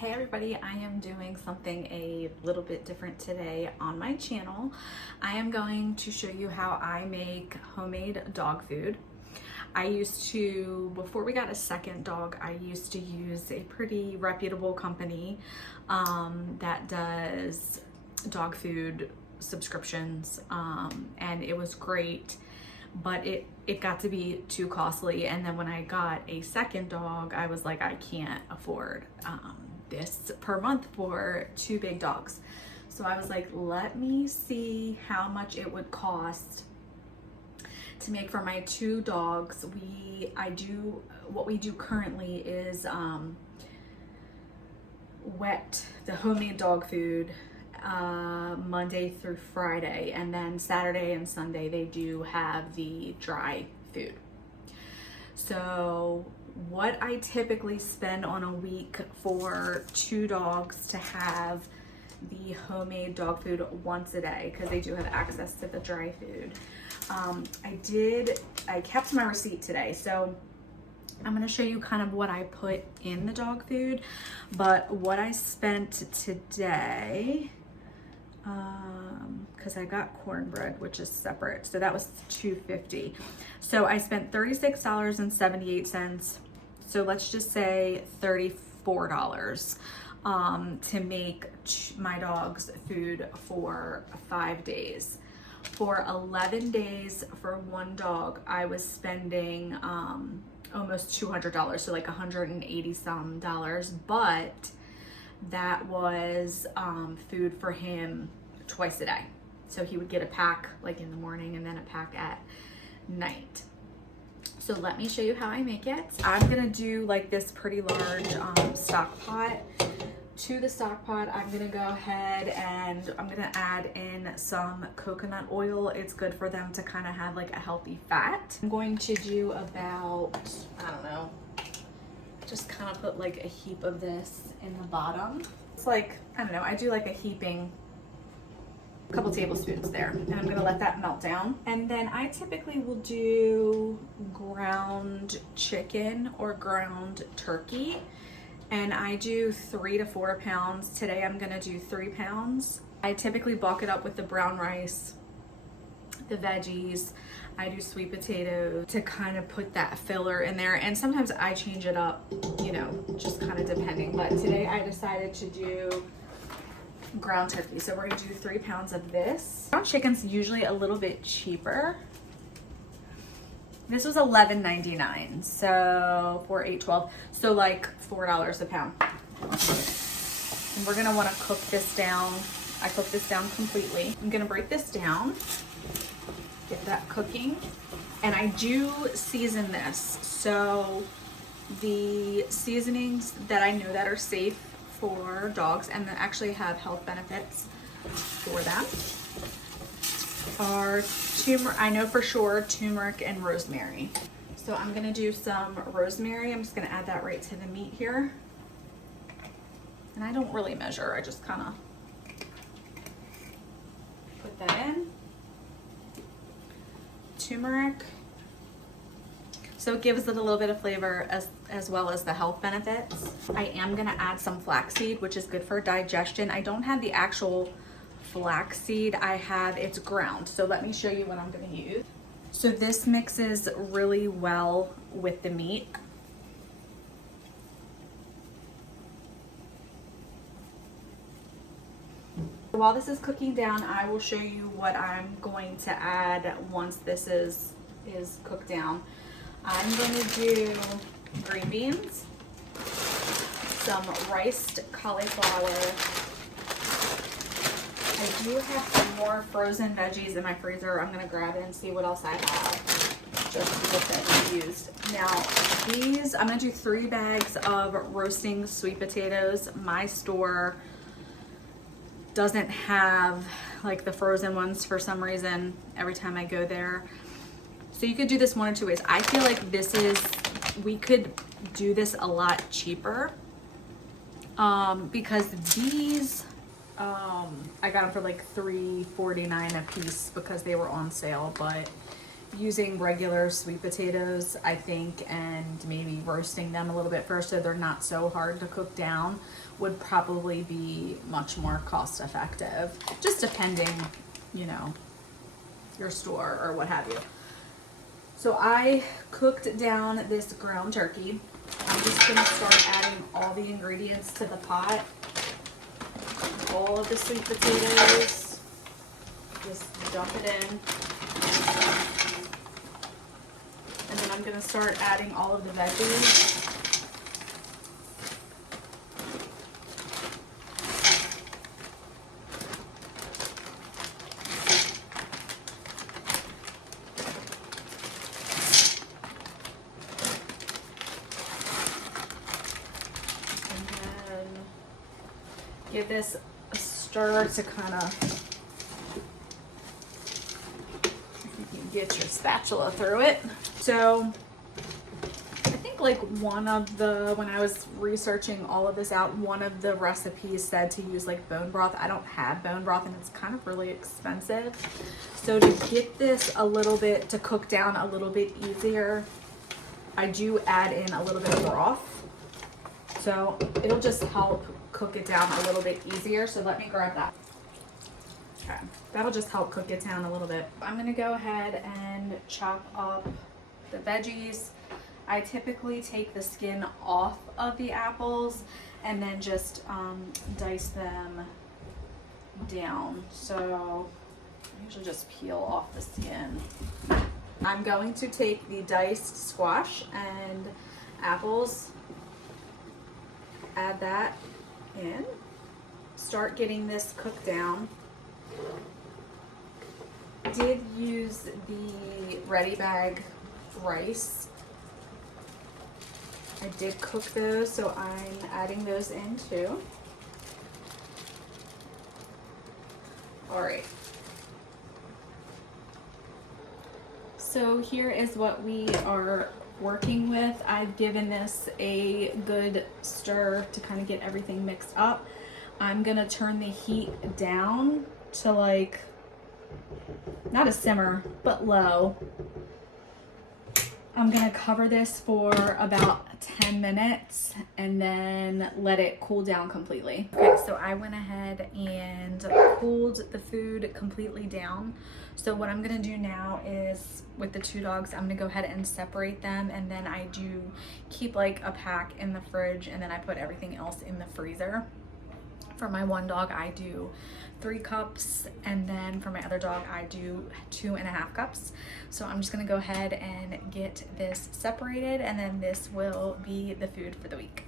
Hey everybody, I am doing something a little bit different today on my channel. I am going to show you how I make homemade dog food. I used to, before we got a second dog, I used to use a pretty reputable company that does dog food subscriptions, and it was great, but it got to be too costly. And then when I got a second dog, I was like, I can't afford this per month for two big dogs. So I was like, let me see how much it would cost to make for my two dogs. What we do currently is wet the homemade dog food Monday through Friday, and then Saturday and Sunday they do have the dry food. So what I typically spend on a week for two dogs to have the homemade dog food once a day, because they do have access to the dry food. I kept my receipt today, so I'm gonna show you kind of what I put in the dog food, but what I spent today, because I got cornbread, which is separate, so that was $2.50. So I spent $36.78. So let's just say $34 to make my dog's food for 5 days. For 11 days for one dog, I was spending almost $200, so like $180 some dollars, but that was food for him twice a day. So he would get a pack like in the morning and then a pack at night. So let me show you how I make it. I'm gonna do like this pretty large stock pot. To the stock pot, I'm gonna go ahead and I'm gonna add in some coconut oil. It's good for them to kind of have like a healthy fat. I'm going to do about, I don't know, just kind of put like a heap of this in the bottom. It's like, I don't know, I do like a heaping, a couple tablespoons there, and I'm gonna let that melt down. And then I typically will do ground chicken or ground turkey, and I do 3 to 4 pounds. Today I'm gonna do 3 pounds. I typically bulk it up with the brown rice, the veggies. I do sweet potato to kind of put that filler in there, and sometimes I change it up, you know, just kind of depending. But today I decided to do ground turkey, so we're gonna do 3 pounds of this. Ground chicken's usually a little bit cheaper. This was $11.99, so for $8.12, so like $4 a pound. And we're gonna want to cook this down. I cook this down completely. I'm gonna break this down, get that cooking, and I do season this. So the seasonings that I know that are safe for dogs and that actually have health benefits for them are turmeric. I know for sure turmeric and rosemary. So I'm gonna do some rosemary. I'm just gonna add that right to the meat here. And I don't really measure, I just kind of put that in. Turmeric, so it gives it a little bit of flavor as well as the health benefits. I am gonna add some flaxseed, which is good for digestion. I don't have the actual flaxseed, I have it's ground. So let me show you what I'm gonna use. So this mixes really well with the meat. While this is cooking down, I will show you what I'm going to add once this is cooked down. I'm going to do green beans, some riced cauliflower. I do have some more frozen veggies in my freezer. I'm going to grab it and see what else I have just to get that used. Now these, I'm going to do 3 bags of roasting sweet potatoes. My store doesn't have like the frozen ones for some reason every time I go there. So you could do this one or two ways. I feel like we could do this a lot cheaper because these, I got them for like $3.49 a piece because they were on sale, but using regular sweet potatoes, I think, and maybe roasting them a little bit first so they're not so hard to cook down would probably be much more cost effective, just depending, you know, your store or what have you. So I cooked down this ground turkey. I'm just gonna start adding all the ingredients to the pot. All of the sweet potatoes, just dump it in. And then I'm gonna start adding all of the veggies. And then give this a stir to kind of, get your spatula through it. So I think like when I was researching all of this out, one of the recipes said to use like bone broth. I don't have bone broth and it's kind of really expensive. So to get this a little bit, to cook down a little bit easier, I do add in a little bit of broth. So it'll just help cook it down a little bit easier. So let me grab that. Okay, that'll just help cook it down a little bit. I'm gonna go ahead and chop up the veggies. I typically take the skin off of the apples and then just dice them down. So I usually just peel off the skin. I'm going to take the diced squash and apples, add that in, start getting this cooked down. Did use the ready bag rice. I did cook those, so I'm adding those in too. All right. So here is what we are working with. I've given this a good stir to kind of get everything mixed up. I'm gonna turn the heat down to like, not a simmer, but low. I'm gonna cover this for about 10 minutes and then let it cool down completely. Okay, so I went ahead and cooled the food completely down. So what I'm gonna do now is, with the two dogs, I'm gonna go ahead and separate them, and then I do keep like a pack in the fridge, and then I put everything else in the freezer. For my one dog, I do 3 cups, and then for my other dog, I do 2.5 cups. So I'm just gonna go ahead and get this separated, and then this will be the food for the week.